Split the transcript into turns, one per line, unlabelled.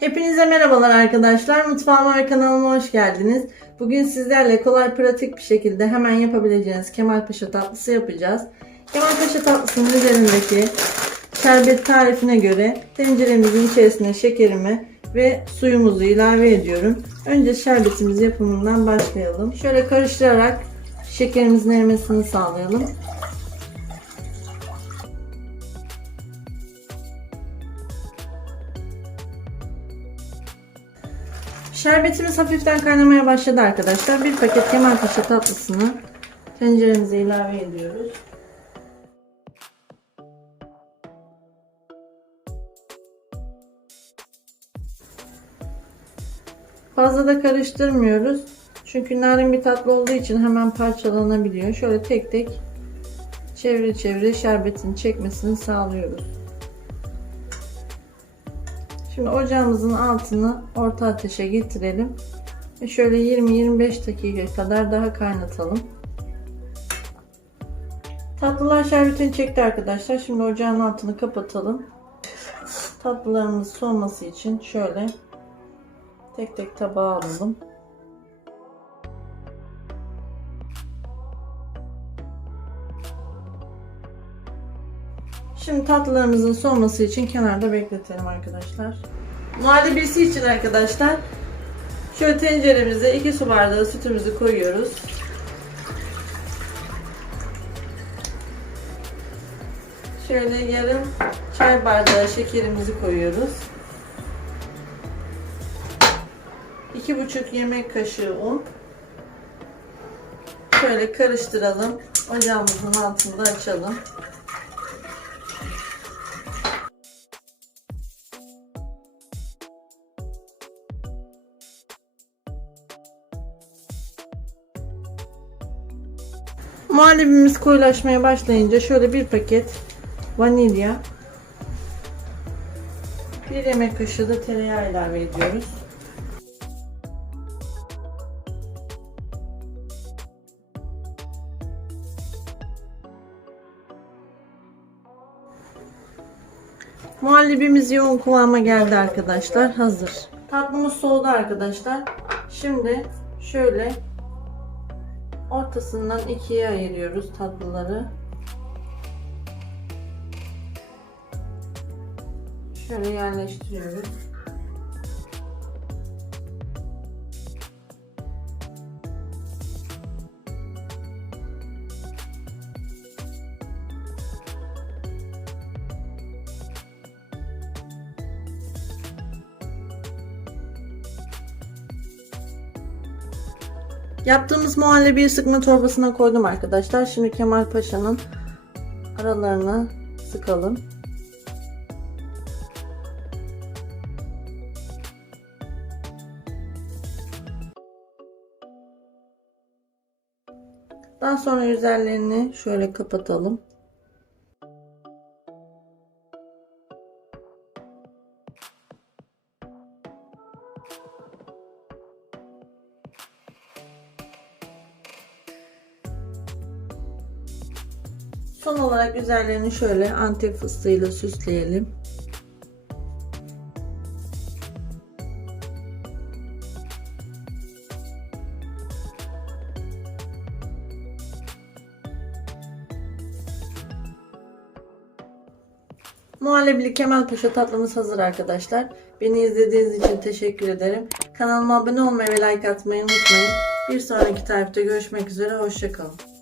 Hepinize merhabalar arkadaşlar. Mutfağıma ve kanalıma hoş geldiniz. Bugün sizlerle kolay pratik bir şekilde hemen yapabileceğiniz Kemalpaşa tatlısı yapacağız. Kemalpaşa tatlısının üzerindeki şerbet tarifine göre tenceremizin içerisine şekerimi ve suyumuzu ilave ediyorum. Önce şerbetimiz yapımından başlayalım. Şöyle karıştırarak şekerimizin erimesini sağlayalım. Şerbetimiz hafiften kaynamaya başladı arkadaşlar. Bir paket Kemalpaşa tatlısını tenceremize ilave ediyoruz. Fazla da karıştırmıyoruz. Çünkü narin bir tatlı olduğu için hemen parçalanabiliyor. Şöyle tek tek çevre çevre şerbetin çekmesini sağlıyoruz. Şimdi ocağımızın altını orta ateşe getirelim. Ve şöyle 20-25 dakika kadar daha kaynatalım. Tatlılar şerbetini çekti arkadaşlar. Şimdi ocağın altını kapatalım. Tatlılarımız soğuması için şöyle tek tek tabağa alalım. Şimdi tatlılarımızın soğuması için kenarda bekletelim arkadaşlar. Muhallebisi için arkadaşlar şöyle tenceremize 2 su bardağı sütümüzü koyuyoruz. Şöyle yarım çay bardağı şekerimizi koyuyoruz. 2,5 yemek kaşığı un. Şöyle karıştıralım. Ocağımızın altını da açalım. Muhallebimiz koyulaşmaya başlayınca şöyle bir paket vanilya, bir yemek kaşığı da tereyağı ilave ediyoruz. Muhallebimiz yoğun kıvama geldi arkadaşlar. Hazır. Tatlımız soğudu arkadaşlar. Şimdi şöyle ortasından ikiye ayırıyoruz tatlıları. Şöyle yerleştiriyoruz. Yaptığımız muhallebiyi sıkma torbasına koydum arkadaşlar. Şimdi Kemal Paşa'nın aralarına sıkalım. Daha sonra üzerlerini şöyle kapatalım. Son olarak üzerlerini şöyle antep fıstığıyla süsleyelim. Muhallebili Kemalpaşa tatlımız hazır arkadaşlar. Beni izlediğiniz için teşekkür ederim. Kanalıma abone olmayı ve like atmayı unutmayın. Bir sonraki tarifte görüşmek üzere. Hoşçakalın.